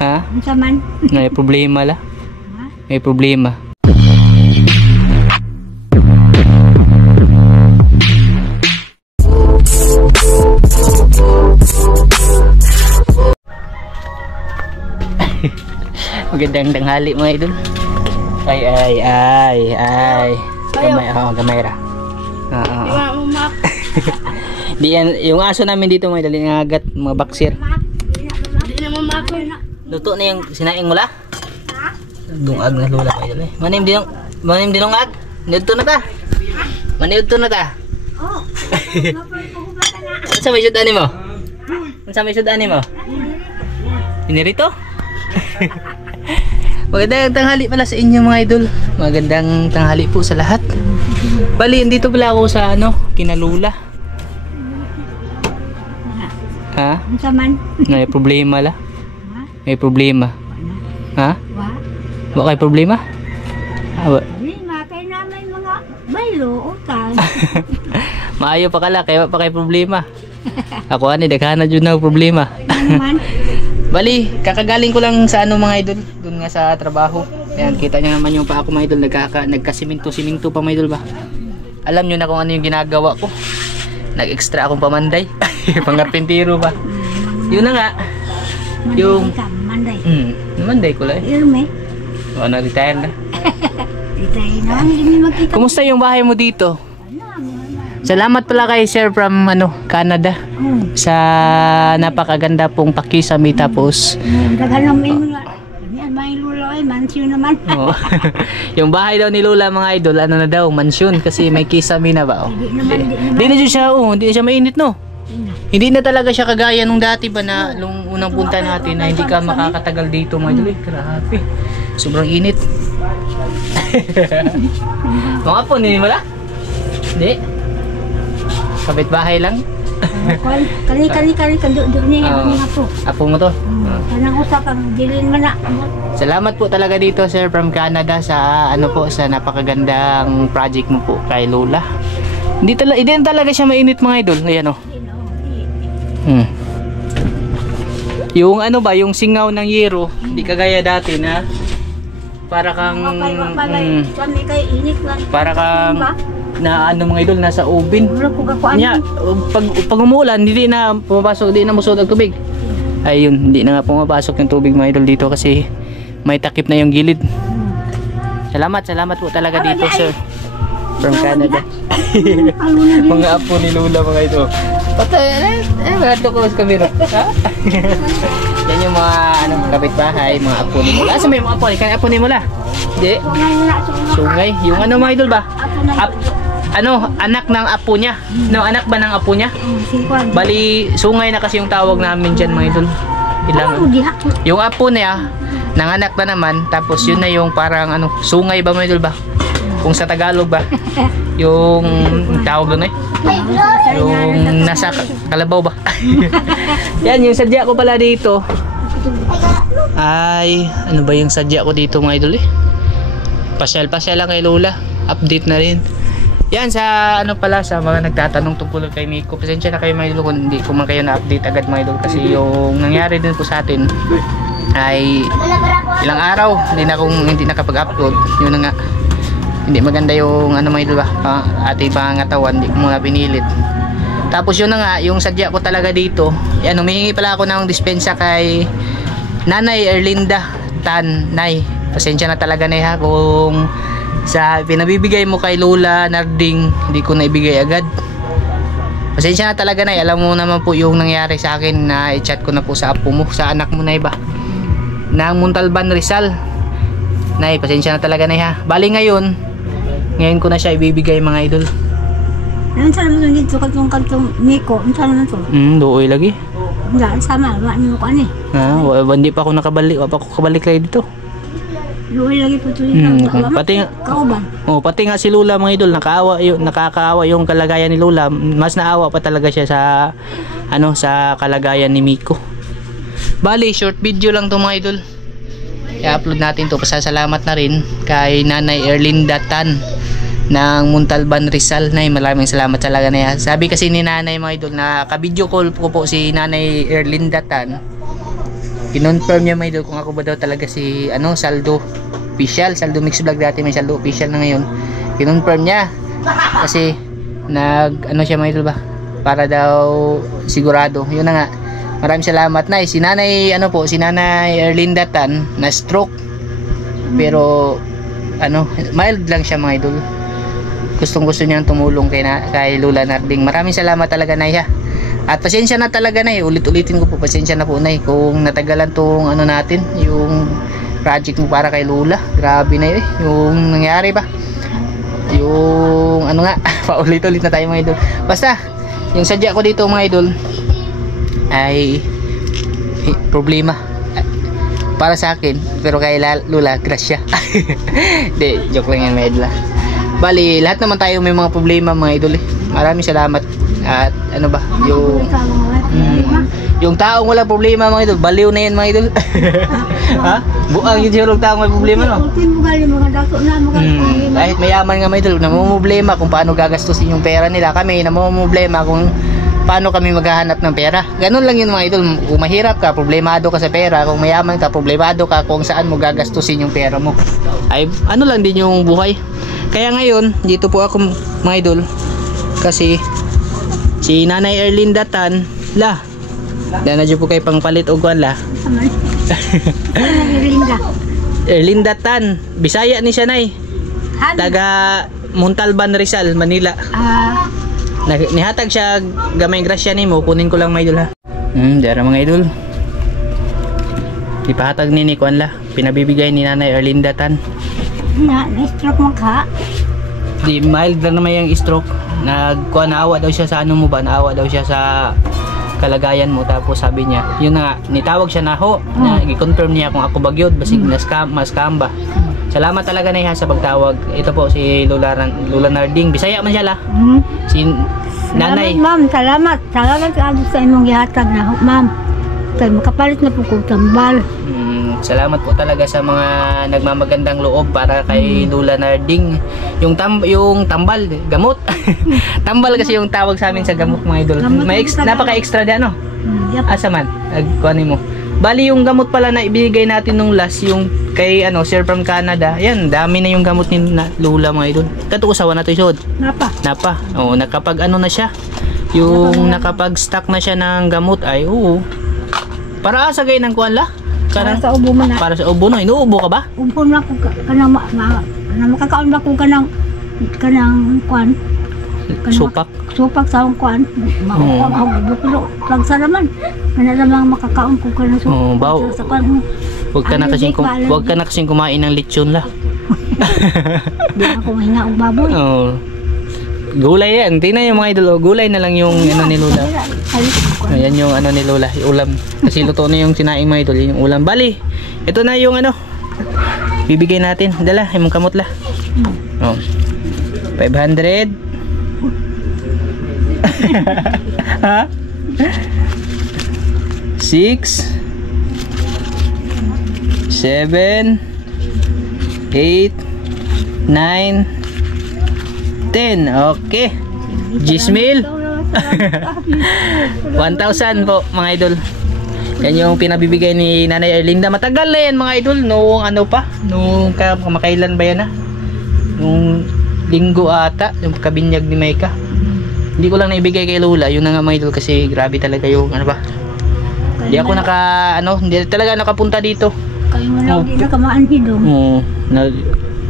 Ha? Unsa man? May problema la. Ha? May problema. Magandang tanghali mga idol. Ay. Gamay ra. Di yan, yung aso namin dito mga idol, yung agat, mga baksir. Di na mamako na. Luto na yung sinaing mo la? Dungag na lula mga idol eh. Manim dinungag? Nidto na ta? Manidto na ta? Oh. Ano sa may sudan mo? Ano sa may sudan mo? Pinirito? Magandang tanghali pala sa inyo mga idol. Magandang tanghali po sa lahat. Bali, dito pala ako sa Kinalula. Ha? Unsa man? May problema la. Ha? May problema. Ha? Wa? Wa kay problema? Di matay namin mga baylo utang. Maayo pa kala, kaya pa kay problema. Ako ani daghana jud na problema. Ano man? Bali, kakagaling ko lang sa mga idol, doon nga sa trabaho. Ayan, kita niyo naman yung pa ako mga idol, nagkasiminto pa mga idol ba. Alam niyo na kung ano yung ginagawa ko. Nag-extra akong pamanday. Pangarpentero ba. Yun na nga. Yung Manday. Manday ko lang. Irme. O, na-retire na. Retire na. Hindi magkita. Kumusta yung bahay mo dito? Salamat pala kay Sir from Canada. Sa napakaganda pong pakisami tapos Dagan may mga yan may lula ay mansyon naman. yung bahay daw ni Lola mga idol na daw mansyon kasi may kisame na ba. Hindi na siya hindi siya mainit no. Hindi na talaga siya kagaya nung dati ba na nung unang punta natin na hindi ka makakatagal dito mga idol. Grabe. Sobrang init. Mga po hindi mo la? Hindi. Kapitbahay lang. Kali do ni apo. Apo mo to. Kanang usap ang dilin man na. Salamat po talaga dito Sir from Canada sa sa napakagandang project mo po kay Lola. Hindi talaga siya mainit mga idol. Ayan Yung yung singaw ng yero, hindi kagaya dati na para kang para kang na mga idol nasa oven. Nya pag umuulan hindi na pumapasok, hindi na musod ang tubig. Ayun, hindi na nga pumapasok yung tubig mga idol dito kasi may takip na yung gilid. Salamat po talaga dito Sir from Canada. Mga apo ni Lola mga idol. Patay bato ko sa kamera. Yan yung mga kapitbahay, mga apo ni Lola. Asa may mga apo? Kaya apo ni Lola? Hindi. Sungay. Yung mga idol ba? Anak ng apo niya. Anak ba ng apo niya? Bali, sungay na kasi yung tawag namin dyan mga idol. Yung apo niya, nanganak na naman, tapos yun na yung parang sungay ba mga idol ba? Kung sa Tagalog ba? Yung tawag doon yung nasa kalabaw ba? Yan, yung sadya ko pala dito. Ay, ano ba yung sadya ko dito mga idol Pasyal lang kay Lola. Update na rin. Yan sa pala sa mga nagtatanong tungkol kay Miko. Pasensya na kayo mga idol kung hindi ko man kayo na-update agad mga idol kasi yung nangyari din po sa atin ay ilang araw hindi nakapag-upload. Yun na nga. Hindi maganda yung mga idol ba? Ating pangangatawan, hindi ko muna pinilit. Tapos yun na nga, yung sadya ko talaga dito. Yan, humihingi pala ako ng dispensa kay Nanay Erlinda Tan. Nay, pasensya na talaga na kung sa pinabibigay mo kay Lola Narding hindi ko na ibigay agad. Pasensya na talaga na. Alam mo naman po yung nangyari sa akin na i-chat ko na po sa apo mo, sa anak mo na iba ng Montalban Rizal. Nay, pasensya na talaga na Bali ngayon ko na siya ibibigay mga idol. Ano sa naman dito katong Miko? Ano sa naman to? Dooy lagi. Wala, sama. Wala niyo ko ani. Hindi pa ako nakabalik. Wala pa ako kabalik kayo dito. Dooy lagi po ito. Pati nga si Lola mga idol, nakakaawa yung kalagayan ni Lola. Mas naawa pa talaga siya sa sa kalagayan ni Miko. Bali, short video lang to mga idol. I-upload natin to. Pasasalamat na rin kay Nanay Erlinda Tan ng Montalban Rizal. Nay, maraming salamat talaga na Sabi kasi ni Nanay mga idol na ka-video call ko po si Nanay Erlinda Tan. kinonfirm niya mga idol kung ako ba daw talaga si Saldo official, Saldo Mix Vlog. Dati may Saldo official na, ngayon kinonfirm niya kasi siya mga idol ba, para daw sigurado. Yun na nga, maraming salamat na. Si Nanay si Nanay Erlinda Tan na stroke, pero mild lang siya mga idol. Gustong gusto niyang tumulong kay Lola Narding. Maraming salamat talaga, Nay, ha. At pasensya na talaga, Nay, ulit-ulitin ko po, pasensya na po, Nay, kung natagalan tong natin, yung project mo para kay Lola. Grabe na yung nangyari ba, yung paulit-ulit na tayo mga idol. Basta yung sadya ko dito mga idol ay problema para sa akin, pero kay Lola grasya. Hindi, joke lang yan mga idol. Bali, lahat naman tayo may mga problema mga idol Maraming salamat. At yung taong walang problema mga idol, baliw na yan mga idol. Ha? Buang yung siguro taong may problema, no? Kahit mayaman nga mga idol, namumblema kung paano gagastusin yung pera nila. Kami namumblema kung paano kami maghahanap ng pera. Ganun lang yun mga idol. Kung mahirap ka, problemado ka sa pera. Kung mayaman ka, problemado ka kung saan mo gagastusin yung pera mo. Ay, lang din yung buhay. Kaya ngayon, dito po ako mga idol, kasi si Nanay Erlinda Tan na po kay pangpalit og kuan Erlinda Tan, Bisaya ni siya, Nay. Taga Montalban, Rizal, Manila. Nihatag siya gamay grasya nimo, kunin ko lang mga idol, ha. Dara mga idol. Ipahatag ni kuan pinabibigay ni Nanay Erlinda Tan. Na-stroke mo ka? Di, mild lang naman yung stroke. Naawa daw siya sa naawa daw siya sa kalagayan mo. Tapos sabi niya, yun na nga, nitawag siya na i-confirm niya kung ako bagyod, basig mas scam ba. Salamat talaga na sa pagtawag. Ito po si Lola Narding, Bisaya man siya si Nanay. Salamat, ma'am. Salamat sa imong gihatag na, ma'am. Kaya makapalit na po kong tambal. Salamat po talaga sa mga nagmamagandang loob para kay Lola Narding. Yung tambal, gamot. Tambal kasi yung tawag sa amin sa gamot mga idol. May napaka-extra diyan, no? Yep. Asa man, kuhanin mo. Bali yung gamot pala na ibigay natin nung last, yung kay Sir from Canada. Yan, dami na yung gamot ni Lola mga idol. Katuusawa na to isod. Napa. Oo, nakapag na siya. Yung nakapag-stock na siya ng gamot ay para sa gay ng kuan Para sa ubo mo na. Para sa ubo, no? Inuubo ka ba? Ubo na ko kanang makakaon ba ko kanang kuan. Supak sa akong kuan. Pero pag salaman. Kanang makakaon ko kanang supak sa kuan. Huwag ka na kasing kumain ng lechon la. Di ako mahinga og baboy. Gulay yan. Tingnan yung mga idol. Gulay na lang yung ni Lola. Ayan yung ni Lola, yung ulam. Kasi luto na yung sinaing mga idol, yung ulam. Bali, ito na yung bibigay natin. Dala, yung kamot la. 500. Ha? 6 7 8 9 10. Okay. Gismil. 1,000 po mga idol. Yan yung pinabibigay ni Nanay Erlinda. Matagal na yan mga idol. Noong Noong kamakailan ba yan Nung linggo ata. Yung kabinyag ni Maika. Hindi ko lang naibigay kay Lola. Yun na nga mga idol, kasi grabe talaga yung Hindi ako hindi talaga nakapunta dito. Kayo mo na hindi nakamaan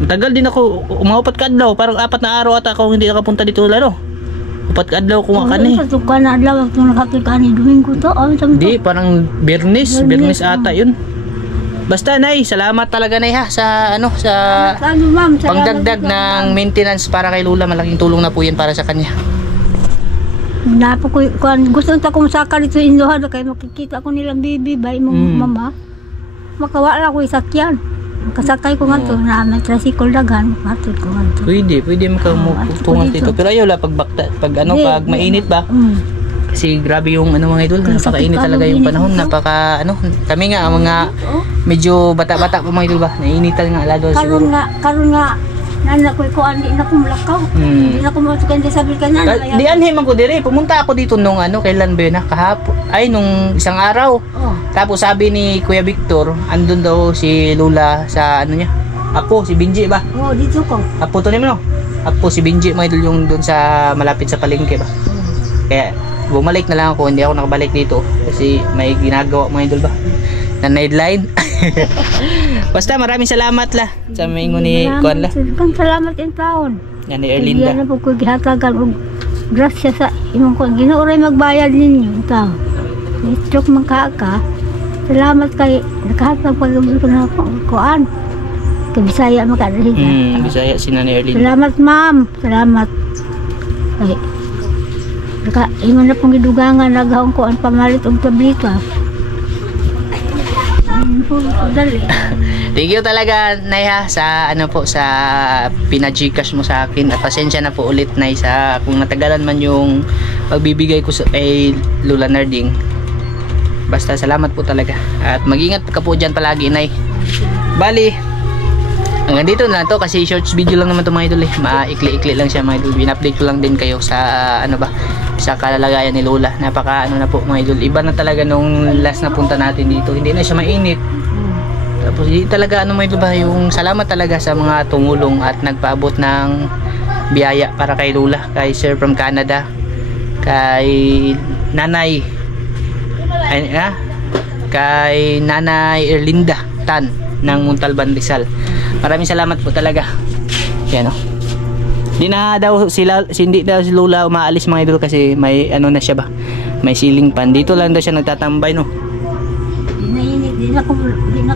Matagal din ako, umaupat ka adlaw, parang 4 na araw ata ako hindi nakapunta dito upat ka adlaw kumakan Pasukan na adlaw kung nakakita ni Domingo to. Hindi, parang Bernis ata yun. Basta Nay, salamat talaga Nay sa pagdagdag ng maintenance para kay Lola. Malaking tulong na po yan para sa kanya. Gusto nito kung saka dito Indohan kaya makikita ko nilang baby bay mong mama. Makawala ko isakyan. Kasakay ko nga to na may tricycle dagan, matod ko nga to. Pwede makamupungan dito. Pero ayaw la pag mainit ba? Kasi grabe yung mga idol, napakainit talaga yung panahon, kami nga mga medyo bata-bata pa mga idol ba, nainitan nga lalo siguro. Karon nga Nana ko ikuan, di na ko mulakaw. Di na ko masukan di sabi ka na. Di anhe man ko dire. Pumunta ako dito nung ano, kailan ba yun na? Kahapon. Ay, nung isang araw. Oh. Tapos sabi ni Kuya Victor, andun daw si Lula sa ano niya? Apo, si Binji ba? Oh, dito ko. Apo to mo no? Apo si Binji mga idol yung doon sa malapit sa palengke ba? Kaya bumalik na lang ako, hindi ako nakabalik dito kasi may ginagawa mga idol ba? Na sideline. Basta maraming salamat la sa maingon ni Kuan la. Salamat in taon. Yan ni Erlinda. Diyan na po ko gihatagan og grasya sa imong kuan. Ginuoray magbayad ninyo taw. Stroke man ka. Salamat kay nakahatag pag-ubos ko na kuan. Kay Bisaya makadali. Bisaya si Nanay Erlinda. Salamat ma'am. Salamat. Ay. Ingon na pong gidugangan naghaong kuan pamalit og tableta. Thank you talaga Nay ha sa ano po sa pina-Gcash mo sa akin. At pasensya na po ulit Nay sa kung natagalan man yung pagbibigay ko sa kay Lula Narding. Basta salamat po talaga. At mag-ingat ka po diyan palagi Nay. Bali hanggang dito na to kasi shorts video lang naman to mga idol eh. Maikli-ikli lang siya mga idol. Bin-update ko lang din kayo sa ano ba sa kalalagayan ni Lola. Napaka ano na po mga idol. Iba na talaga nung last na punta natin dito. Hindi na siya mainit. Tapos hindi talaga ano mga idol ba yung salamat talaga sa mga tumulong at nagpaabot ng biyaya para kay Lola, kay Sir from Canada, kay Nanay kay Nanay Erlinda Tan ng Montalban Rizal. Maraming salamat po talaga. Yan o. Hindi na daw hindi daw si Lola umaalis mga idol kasi may ano na siya ba? May ceiling fan. Dito lang daw siya nagtatambay no. Di na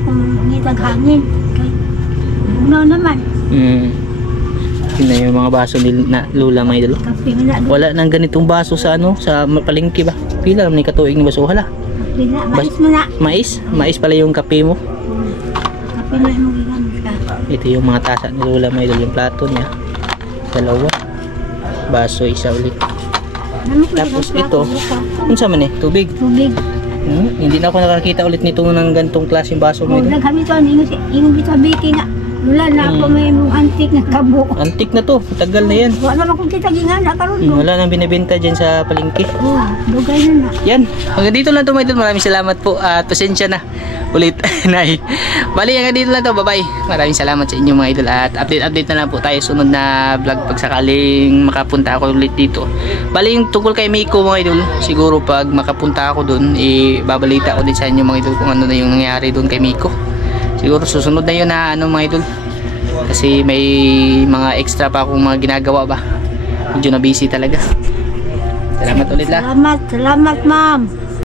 ko ngitag hangin. Kay uno naman. Yun na yung mga baso ni Lola mga idol. Kape na. Wala nang ganitong baso sa ano sa palengke ba? Pila naman ni katuig ni baso hala. Kape na. Mais mo na. Mais pala yung kape mo. Kape na mo gigamit ka. Ito yung mga tasa ni Lola mga idol, yung plato niya. Dalawa. Baso isa ulit. Tapos ito, unsa man eh? Tubig. Tubig. Hindi na ako nakakita ulit nito ng gantong klaseng baso mo. Naghamit ko ingon kita baking nga. Wala na ako may mong antik na kabo. Antik na to, tagal na yan. Wala naman kung kita gingana karon. Wala nang binibenta dyan sa palengke. Dugay na na. Yan, hanggang dito lang to mga idol. Maraming salamat po at pasensya na ulit. Nay. Bali, hanggang dito lang to. Bye-bye. Maraming salamat sa inyo mga idol at update na lang po tayo sunod na vlog pag sakaling makapunta ako ulit dito. Bali, yung tungkol kay Miko mga idol, siguro pag makapunta ako dun, babalita ko din sa inyo mga idol kung ano na yung nangyari dun kay Miko. Siguro susunod na yun na ano mga idol kasi may mga extra pa akong mga ginagawa ba, medyo na busy talaga. Salamat ulit la. Salamat ma'am.